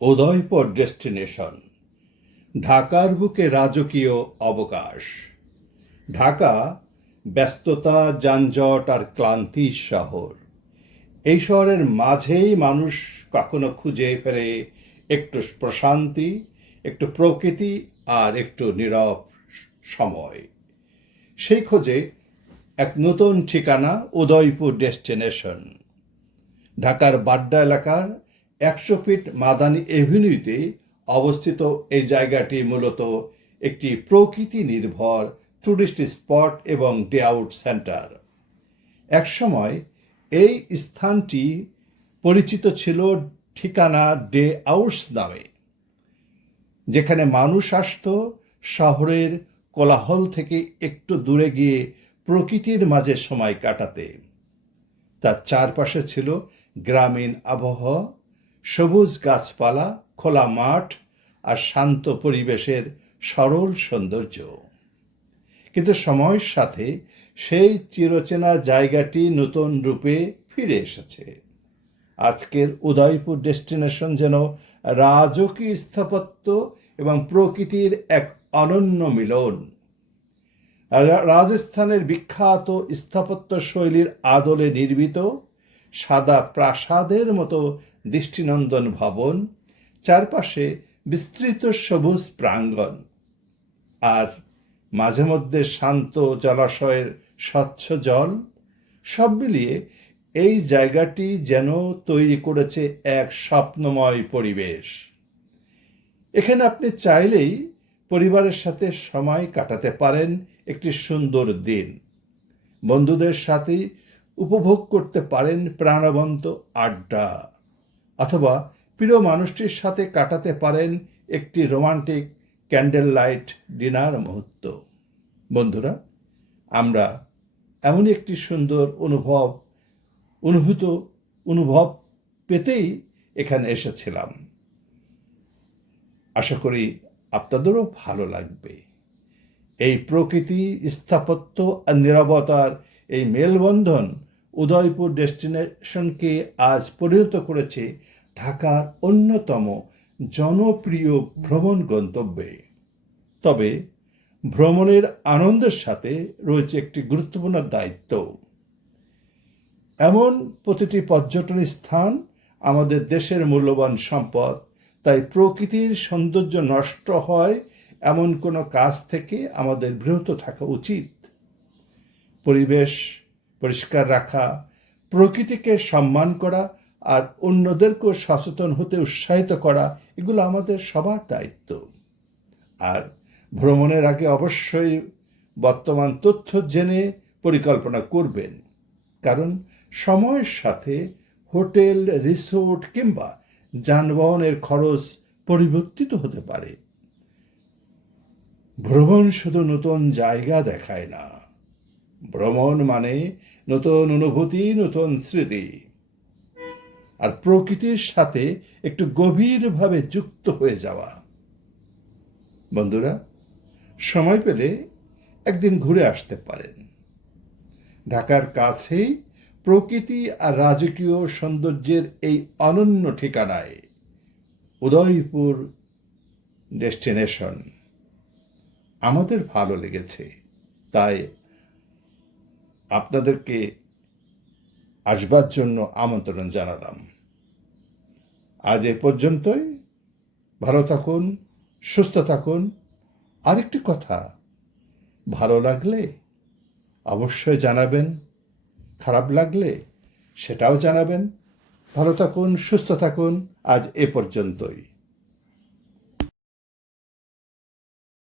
Udaipur destination, ঢাকার বুকে রাজকীয় অবকাশ। ঢাকা ব্যস্ততা, যানজট আর ক্লান্তির শহর। এই শহরের মাঝেই মানুষ কখনো খুঁজে ফেরে একটু প্রশান্তি, একটু প্রকৃতি আর একটু নীরব সময়। সেই খোঁজে এক নতুন ঠিকানা, উদয়পুর ডেস্টিনেশন। ঢাকার বাড্ডা এলাকার 100 ফিট মাদানী এভিনিউতে অবস্থিত এই জায়গাটি মূলত একটি প্রকৃতি নির্ভর ট্যুরিস্ট স্পট এবং ডে আউট সেন্টার। একসময় এই স্থানটি পরিচিত ছিল ঠিকানা ডে আউটস নামে, যেখানে মানুষ আসত শহরের কোলাহল থেকে একটু দূরে গিয়ে প্রকৃতির মাঝে সময় কাটাতে। তার চারপাশে ছিল গ্রামীণ আবহাওয়া, সবুজ গাছপালা, খোলা মাঠ আর শান্ত পরিবেশের সরল সৌন্দর্য। কিন্তু সময়ের সাথে সেই চিরচেনা জায়গাটি নতুন রূপে ফিরে এসেছে। আজকের উদয়পুর ডেস্টিনেশন যেন রাজকীয় স্থাপত্য এবং প্রকৃতির এক অনন্য মিলন। রাজস্থানের বিখ্যাত স্থাপত্য শৈলীর আদলে নির্মিত সাদা প্রাসাদের মতো দৃষ্টিনন্দন ভবন, চারপাশে বিস্তৃত সবুজ প্রাঙ্গণ, আর মাঝে মধ্যে শান্ত জলাশয়ের স্বচ্ছ জল, সব মিলিয়ে এই জায়গাটি যেন তৈরি করেছে এক স্বপ্নময় পরিবেশ। এখানে আপনি চাইলেই পরিবারের সাথে সময় কাটাতে পারেন একটি সুন্দর দিন, বন্ধুদের সাথে উপভোগ করতে পারেন প্রাণবন্ত আড্ডা, অথবা প্রিয় মানুষটির সাথে কাটাতে পারেন একটি রোমান্টিক ক্যান্ডেল লাইট ডিনার মুহূর্ত। বন্ধুরা, আমরা এমন একটি সুন্দর অনুভব পেতেই এখানে এসেছিলাম। আশা করি আপনাদেরও ভালো লাগবে। এই প্রকৃতি, স্থাপত্য আর নীরবতার এই মেলবন্ধন উদয়পুর ডেস্টিনেশনকে আজ পরিণত করেছে ঢাকার অন্যতম জনপ্রিয় ভ্রমণ গন্তব্যে। তবে ভ্রমণের আনন্দের সাথে রয়েছে একটি গুরুত্বপূর্ণ দায়িত্ব। এমন প্রতিটি পর্যটন স্থান আমাদের দেশের মূল্যবান সম্পদ, তাই প্রকৃতির সৌন্দর্য নষ্ট হয় এমন কোনো কাজ থেকে আমাদের বিরত থাকা উচিত। পরিবেশ পরিষ্কার রাখা, প্রকৃতিকে সম্মান করা আর অন্যদেরকেও সচেতন হতে উৎসাহিত করা, এগুলো আমাদের সবার দায়িত্ব। আর ভ্রমণের আগে অবশ্যই বর্তমান তথ্য জেনে পরিকল্পনা করবেন, কারণ সময়ের সাথে হোটেল, রিসোর্ট কিংবা যানবাহনের খরচ পরিবর্তিত হতে পারে। ভ্রমণ শুধু নতুন জায়গা দেখায় না, ভ্রমণ মানে নতুন অনুভূতি, নতুন স্মৃতি আর প্রকৃতির সাথে একটু গভীরভাবে যুক্ত হয়ে যাওয়া। বন্ধুরা, সময় পেলে একদিন ঘুরে আসতে পারেন। ঢাকার কাছেই প্রকৃতি আর রাজকীয় সৌন্দর্যের এই অনন্য ঠিকানায় উদয়পুর ডেস্টিনেশন আমাদের ভালো লেগেছে, তাই আপনাদেরকে আসবার জন্য আমন্ত্রণ জানালাম। আজ এ পর্যন্তই। ভালো থাকুন, সুস্থ থাকুন। আরেকটি কথা, ভালো লাগলে অবশ্যই জানাবেন, খারাপ লাগলে সেটাও জানাবেন। ভালো থাকুন, সুস্থ থাকুন। আজ এ পর্যন্তই।